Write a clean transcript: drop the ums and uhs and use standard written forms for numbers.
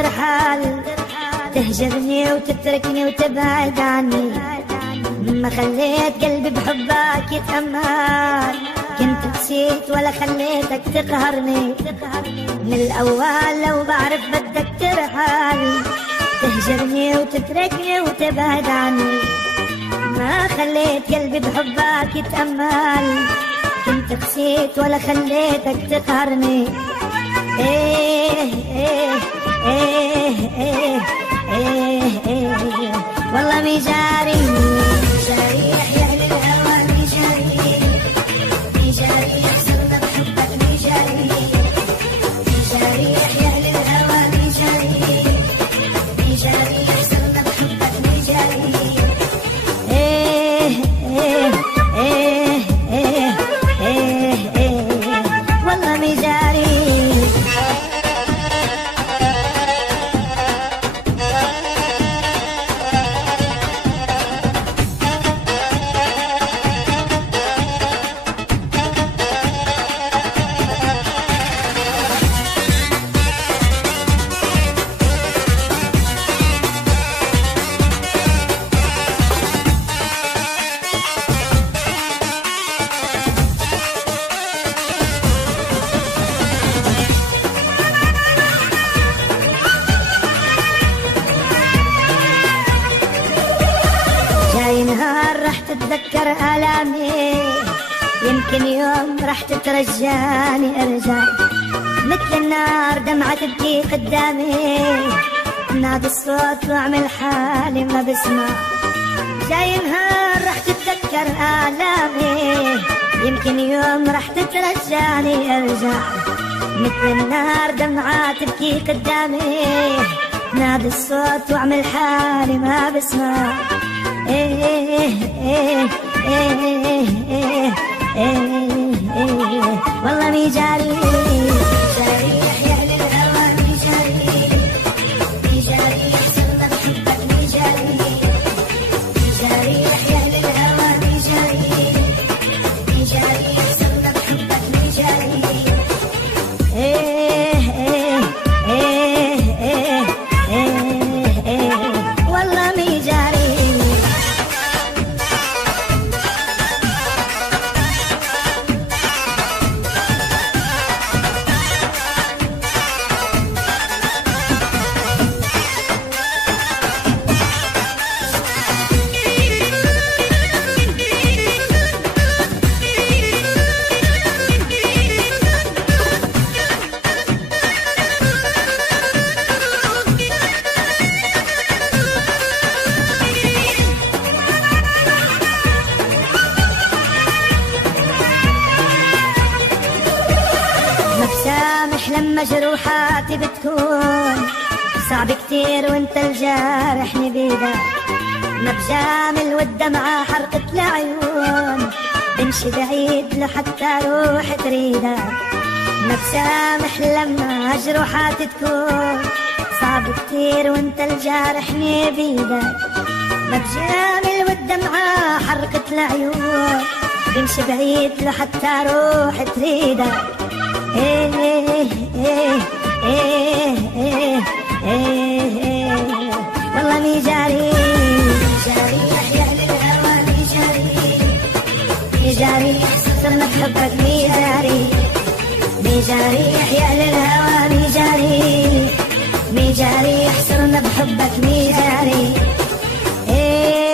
ترحل، تهجرني وتتركني وتبعد عني. ما خليت قلبي بحبك يتأمل، كنت نسيت ولا خليتك تقهرني. من الأول لو بعرف بدك ترحل، تهجرني وتتركني وتبعد عني. ما خليت قلبي بحبك يتأمل، كنت نسيت ولا خليتك تقهرني. إيه إيه إيه إيه إيه إيه والله مجاري مجاري يحيى للهوى مجاري مجاري يحصلنا بحبك مجاري مجاري يحيى للهوى مجاري مجاري يحصلنا بحبك مجاري. إيه إيه إيه إيه إيه إيه والله مجاري. جاي نهار رح تتذكر آلامي، يمكن يوم رح تترجاني ارجع. مثل النار دمعة تبكي قدامي، نادي الصوت واعمل حالي ما بسمع. جاي نهار رح تتذكر آلامي، يمكن يوم رح تترجاني ارجع. مثل النار دمعة تبكي قدامي، نادي الصوت واعمل حالي ما بسمع. إيه إيه إيه إيه إيه والله مجاري مجاري يحيى للهوى مجاري مجاري يحصلنا بحبك مجاري مجاري يحيى للهوى مجاري مجاري يحصلنا بحبك مجاري. إيه إيه إيه إيه إيه إيه والله مجاري. سامح لما جروحاتي بتكون صعب كتير وانت الجارحني بيدك. ما بجامل والدمعة حرقت العيون، بمشي بعيد لحتى روح تريدك. ما بسامح لما جروحاتي تكون صعب كتير وانت الجارحني بيدك. ما بجامل والدمعة حرقت العيون، بمشي بعيد لحتى روح تريدك. إيه إيه إيه إيه إيه إيه والله مجاري مجاري يحيى للهوى مجاري مجاري صرنا بحبك مجاري مجاري يحيى للهوى مجاري مجاري صرنا بحبك مجاري. إيه